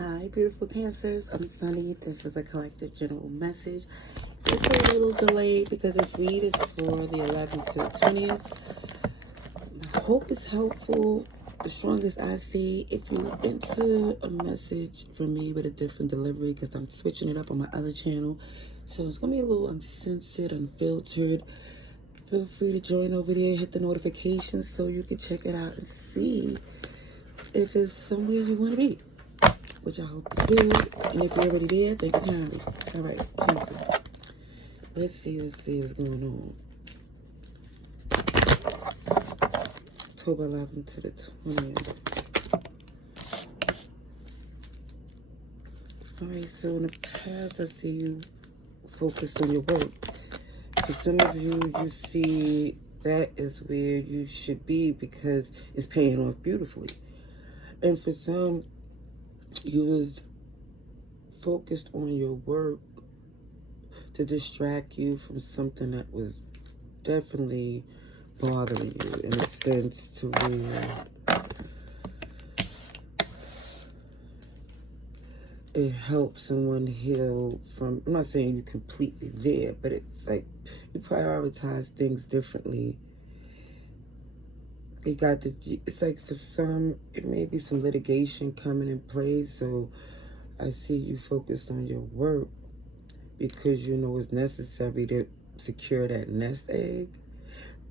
Hi, beautiful Cancers. I'm Sunny. This is a collective general message. It's a little delayed because this read is for the 11th to the 20th. I hope it's helpful. The strongest I see, if you enter a message from me with a different delivery, because I'm switching it up on my other channel, so it's going to be a little uncensored, unfiltered. Feel free to join over there, hit the notifications so you can check it out and see if it's somewhere you want to be, which I hope you do. And if you're already there, thank you kindly. All right, Cancer. Let's see what's going on. October 11th to the 20th. All right, so in the past, I see you focused on your work. For some of you, you see that is where you should be because it's paying off beautifully. And for some, you was focused on your work to distract you from something that was definitely bothering you, in a sense to where it helps someone heal from, I'm not saying you're completely there, but it's like you prioritize things differently. It's like for some, it may be some litigation coming in place, so I see you focused on your work because you know it's necessary to secure that nest egg.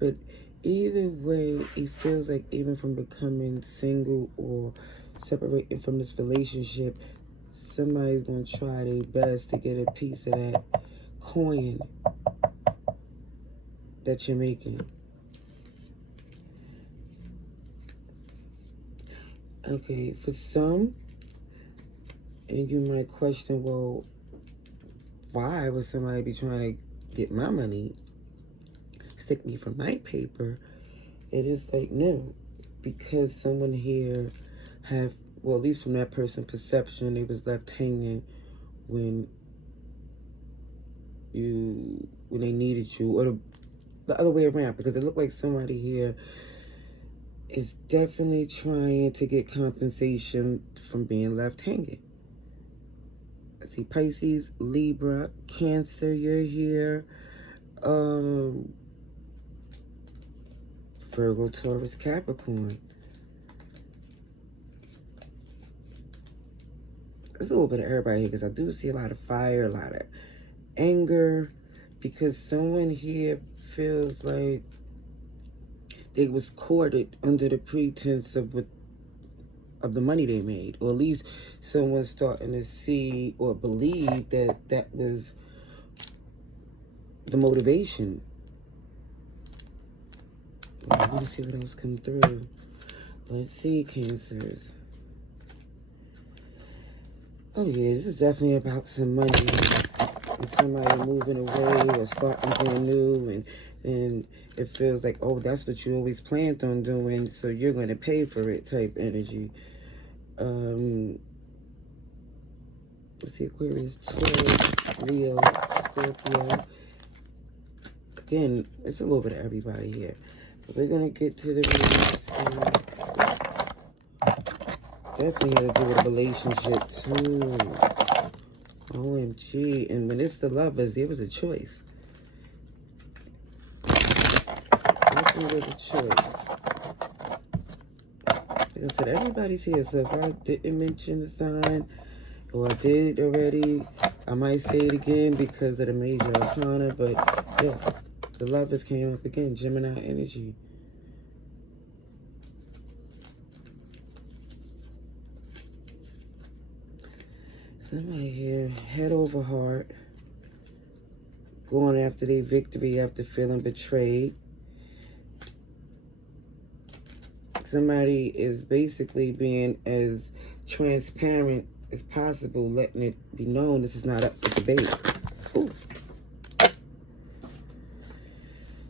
But either way, it feels like even from becoming single or separating from this relationship, somebody's going to try their best to get a piece of that coin that you're making. Okay, for some, and you might question, well, why would somebody be trying to get my money, stick me for my paper? It is like, no, because someone here have, well, at least from that person's perception, they was left hanging when they needed you, or the other way around, because it looked like somebody here is definitely trying to get compensation from being left hanging. I see Pisces, Libra, Cancer, you're here. Virgo, Taurus, Capricorn. There's a little bit of everybody here because I do see a lot of fire, a lot of anger, because someone here feels like they was courted under the pretense of the money they made, or at least someone's starting to see or believe that that was the motivation. Let me see what else come through. Let's see, Cancers. Oh yeah, this is definitely about some money and somebody moving away or starting brand new, and it feels like, oh, that's what you always planned on doing, so you're going to pay for it type energy. Let's see, Aquarius, Taurus, Leo, Scorpio. Again, it's a little bit of everybody here. But we're going to get to the reading. Definitely had to do with a relationship, too. OMG. And when it's the lovers, there was a choice. Definitely was a choice. Like I said, everybody's here. So if I didn't mention the sign, or I did already, I might say it again because of the major arcana. But yes, the lovers came up again. Gemini energy. Somebody here, head over heart, going after their victory after feeling betrayed. Somebody is basically being as transparent as possible, letting it be known this is not up for debate. Ooh.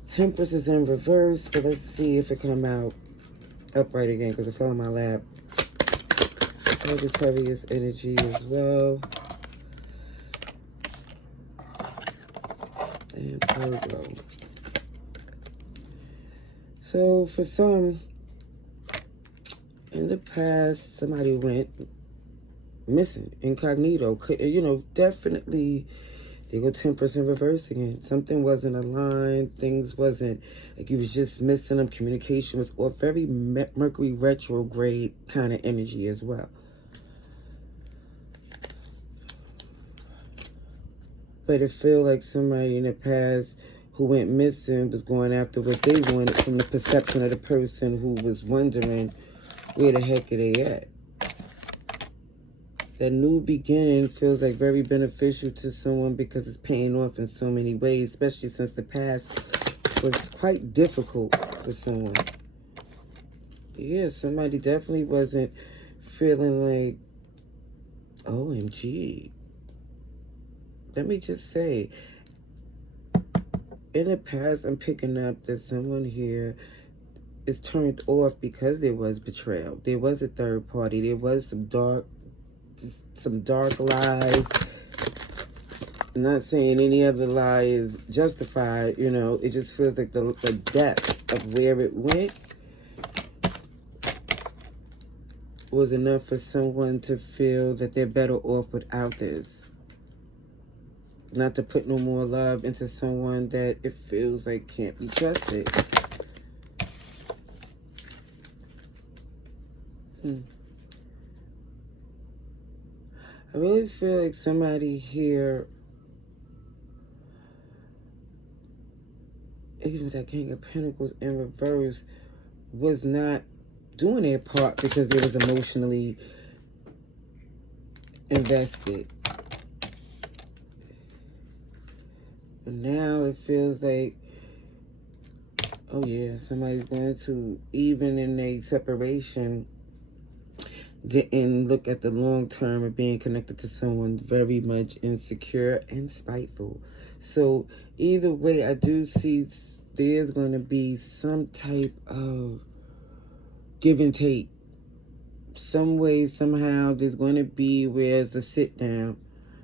Temperance is in reverse, but let's see if it come out upright again because it fell in my lap. Sagittarius energy as well. And Virgo. So for some, in the past, somebody went missing, incognito. You know, definitely. They go 10% reverse again. Something wasn't aligned. Things wasn't, like you was just missing them. Communication was off. Very Mercury retrograde kind of energy as well. But it feel like somebody in the past who went missing was going after what they wanted from the perception of the person who was wondering where the heck are they at. That new beginning feels like very beneficial to someone because it's paying off in so many ways, especially since the past was quite difficult for someone. Yeah, somebody definitely wasn't feeling like, OMG. Let me just say, in the past, I'm picking up that someone here is turned off because there was betrayal. There was a third party. There was some dark lies. I'm not saying any other lie is justified, you know. It just feels like the depth of where it went was enough for someone to feel that they're better off without this. Not to put no more love into someone that it feels like can't be trusted. I really feel like somebody here, even with that King of Pentacles in reverse, was not doing their part because they was emotionally invested. But now it feels like, oh yeah, somebody's going to, even in a separation, didn't look at the long term of being connected to someone very much insecure and spiteful. So either way, I do see there's going to be some type of give and take. Some way, somehow, there's going to be where's the sit down.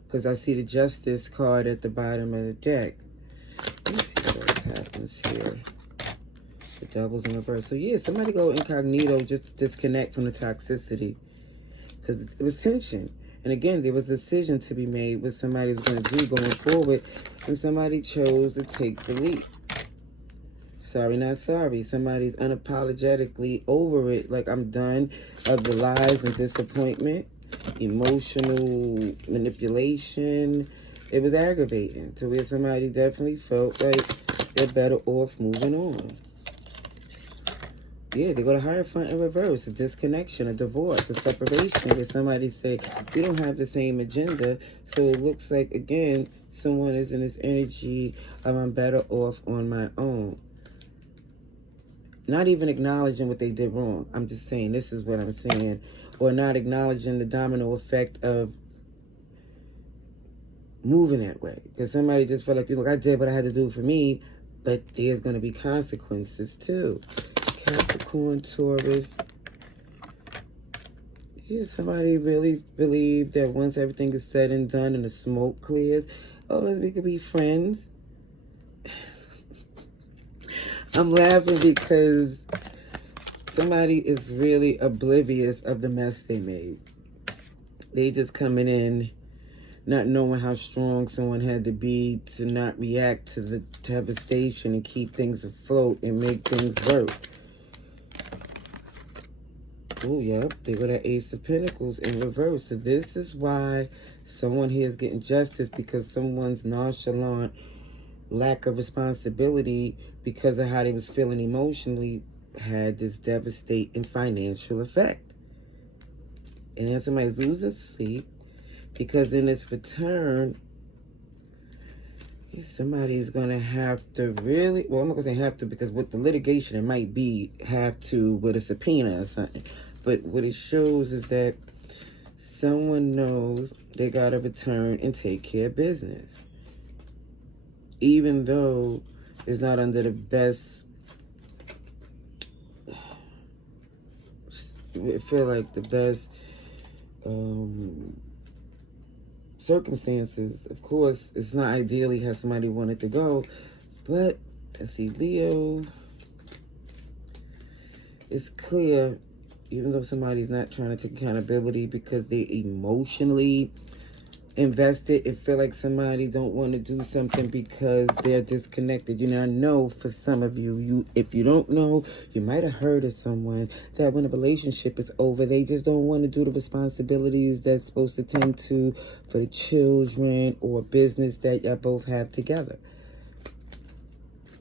Because I see the Justice card at the bottom of the deck. Let me see what happens here. The Devil's in reverse. So yeah, somebody go incognito just to disconnect from the toxicity. Because it was tension. And again, there was a decision to be made what somebody was going to do going forward. And somebody chose to take the leap. Sorry, not sorry. Somebody's unapologetically over it. Like, I'm done of the lies and disappointment. Emotional manipulation. It was aggravating to where somebody definitely felt like they're better off moving on. Yeah, they go to Hierophant in reverse, a disconnection, a divorce, a separation, where somebody say, we don't have the same agenda. So it looks like, again, someone is in this energy of I'm better off on my own. Not even acknowledging what they did wrong. I'm just saying, this is what I'm saying. Or not acknowledging the domino effect of moving that way. Because somebody just felt like, look, I did what I had to do for me, but there's going to be consequences too. Capricorn, Taurus. Yeah, somebody really believed that once everything is said and done and the smoke clears, we could be friends. I'm laughing because somebody is really oblivious of the mess they made. They just coming in not knowing how strong someone had to be to not react to the devastation and keep things afloat and make things work. Oh, yep, they got that Ace of Pentacles in reverse. So this is why someone here is getting justice, because someone's nonchalant lack of responsibility because of how they was feeling emotionally had this devastating financial effect. And then somebody's losing sleep because in this return, somebody's going to have to really, well, I'm not going to say have to, because with the litigation, it might be have to with a subpoena or something. But what it shows is that someone knows they got to return and take care of business. Even though it's not under the best, I feel like the best circumstances. Of course, it's not ideally how somebody wanted to go, but let's see, Leo, it's clear even though somebody's not trying to take accountability because they emotionally invested, it feel like somebody don't want to do something because they're disconnected. You know, I know for some of you, if you don't know, you might have heard of someone that when a relationship is over, they just don't want to do the responsibilities that's supposed to tend to for the children or business that y'all both have together.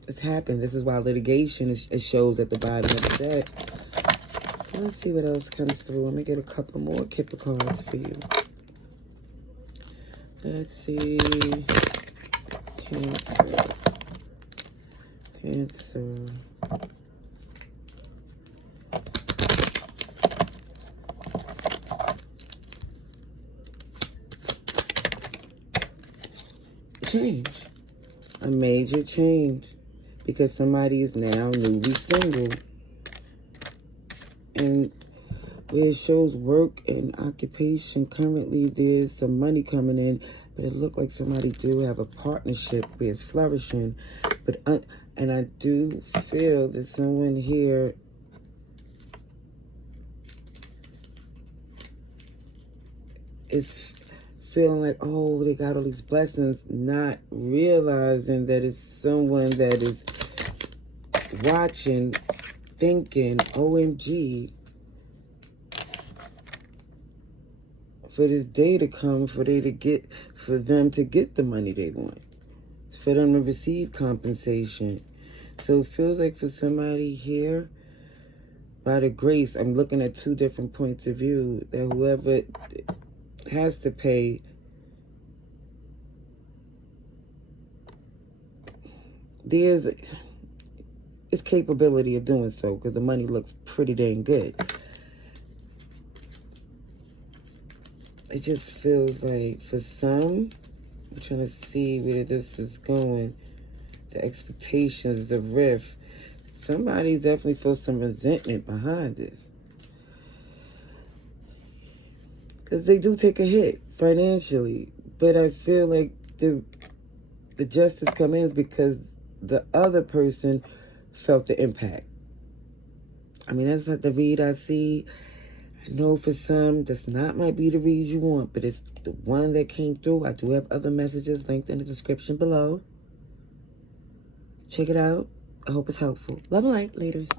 It's happened. This is why litigation it shows at the bottom of the deck. Let's see what else comes through. Let me get a couple more Kipper cards for you. Let's see. Cancer. Cancer. Change. A major change. Because somebody is now newly single. And where it shows work and occupation, currently there's some money coming in, but it looked like somebody do have a partnership where it's flourishing. But and I do feel that someone here is feeling like, oh, they got all these blessings, not realizing that it's someone that is watching, thinking, OMG, for this day to come, for them to get the money they want, for them to receive compensation. So it feels like for somebody here, by the grace, I'm looking at two different points of view, that whoever has to pay, there's its capability of doing so because the money looks pretty dang good. It just feels like for some, I'm trying to see where this is going, the expectations, the rift. Somebody definitely feels some resentment behind this. Because they do take a hit financially. But I feel like the justice comes in because the other person felt the impact. I mean, that's not the read I see. I know for some, this might be the read you want, but it's the one that came through. I do have other messages linked in the description below. Check it out. I hope it's helpful. Love and light. Laters.